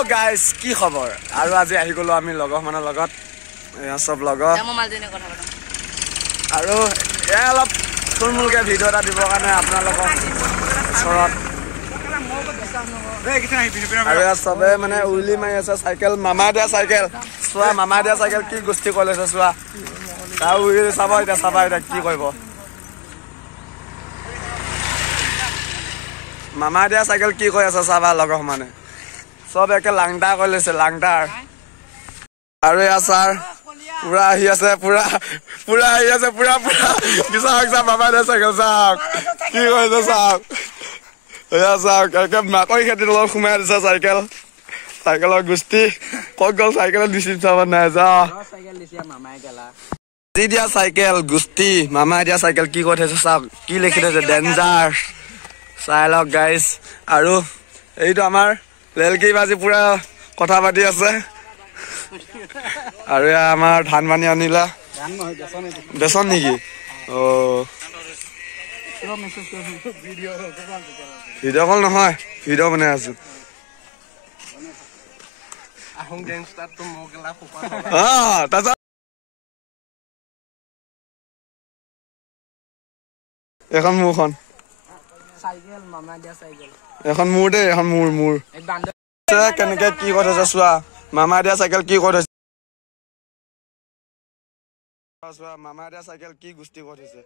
hello' guys কি খবৰ আৰু আজি আহি গলো আমি লগৰ মানৰ লগত সব লগৰ আৰু এয়া অলপ থুলমূলকে ভিডিঅ' এটা দিবৰ কাৰণে আপোনালোকৰ ওচৰত আৰু চবে মানে উইলি মাৰি আছে চাইকেল মামা দিয়া চাইকেল চোৱা মামা দিয়া চাইকেল কি গোষ্ঠী কৰি লৈছে চোৱা তাৰ উইলি চাবা এতিয়া কি কৰিব মামা দিয়া চাইকেল কি কৈ আছে চাবা লগৰ মানে সব একে লাংটা কৰি লৈছে লাংটাৰ আৰু এয়া ছাৰ পুৰা আহি আছে পুৰা আহি আছে পুৰা চাওক মামা দিয়া চাইকেল চাওক কি কৈছে চাওক এয়া চাওক একে মাকৈ খেতিৰ লগত সোমাই দিছে চাইকেলৰ গোষ্ঠী ক'ত গ'ল চাইকেলত দিছিল চাব নাই যা যি দিয়া চাইকেল গোষ্ঠী মামা দিয়া চাইকেল কি কৈ থৈছে চাওক কি লিখি থৈছে ডেঞ্জাৰ চাই লওক গাইজ আৰু এইটো আমাৰ লেলকি বাজি পুৰা কথা পাতি আছে আৰু এয়া আমাৰ ধান পানী আনিলা বেচন নেকি ভিডিঅ' কল নহয় ভিডিঅ' বনাই আছো এখন মোৰখন এখন মোৰ দেই এখন মোৰ কেনেকে কি কৈ থৈছে চোৱা মামা দিয়া চাইকেল কি কৈ থৈছে চোৱা মামা দিয়া চাইকেল কি গোষ্ঠী কৈ থৈছে